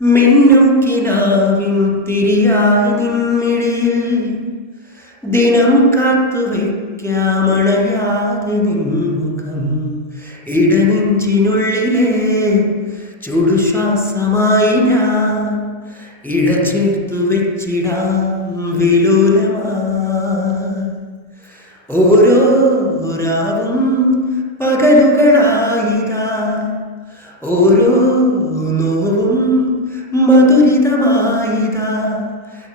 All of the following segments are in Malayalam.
മിന്നും കിനാവിൻ തിരിയായി നിൻമിഴിയിൽ ദിനം കാത്തുവയ്ക്കാമണയാതെ നിൻമുഖം ഇടനെഞ്ചിനുള്ളിലെ ചുടുശ്വാസമായി ഞാൻ ഇടചേർത്തു വെച്ചിടാം വിലോലമായി. ഓരോ രാവും പകലുകളായിതാ, ഓരോ നോവും മധുരിതമായിതാ,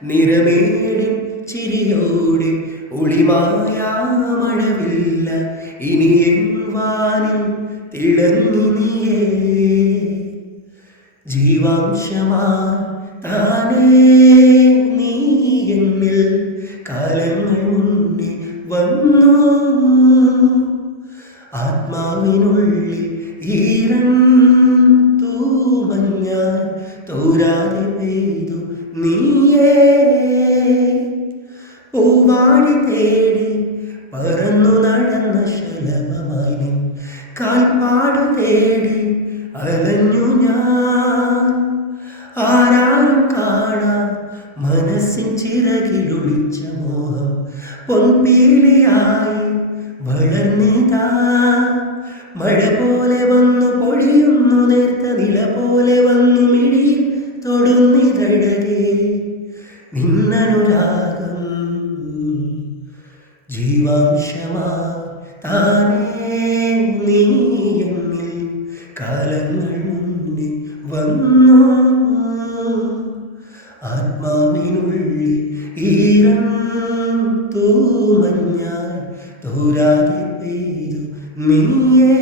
നിറമേടിൻ ചിരിയോടെ ഒളിമായ മഴവില്ല ഇനി എൻ വാനിൽ തിളങ്ങി നീയേ. ജീവാംശമായി താനേ നീ എന്നിൽ കാലങ്ങൾ മുന്നേ വന്നു. ആത്മാവിനുള്ളിൽ ഈറൻ തൂമഞ്ഞാൽ തോരാതെ പെയ്തു നീയേ. പൂവാടി തേടി പറന്നു നടന്ന ശലഭമായി നിൻ കാൽപ്പാടു തേടി അലഞ്ഞു ഞാൻ. ആരാരും കാണാൻ മനസ്സിൻ ചിറകിലൊളിച്ച മോഹം പൊൻപീലിയായി വളർന്നിതാ. മഴ പോലെ വന്നു പൊഴിയുന്നു, നേർത്ത നില പോലെ വന്നു മിഴിയിൽ തൊടുന്നിതഴകേ നിന്നനുരാഗം. ജീവാംശമായി താനേ നീ എന്നിൽ കാലങ്ങൾ മുന്നേ വന്നു. ആത്മാവിനുള്ളിൽ ഈറൻ തൂമഞ്ഞാൽ തോരാതെ പെയ്തു നീയേ.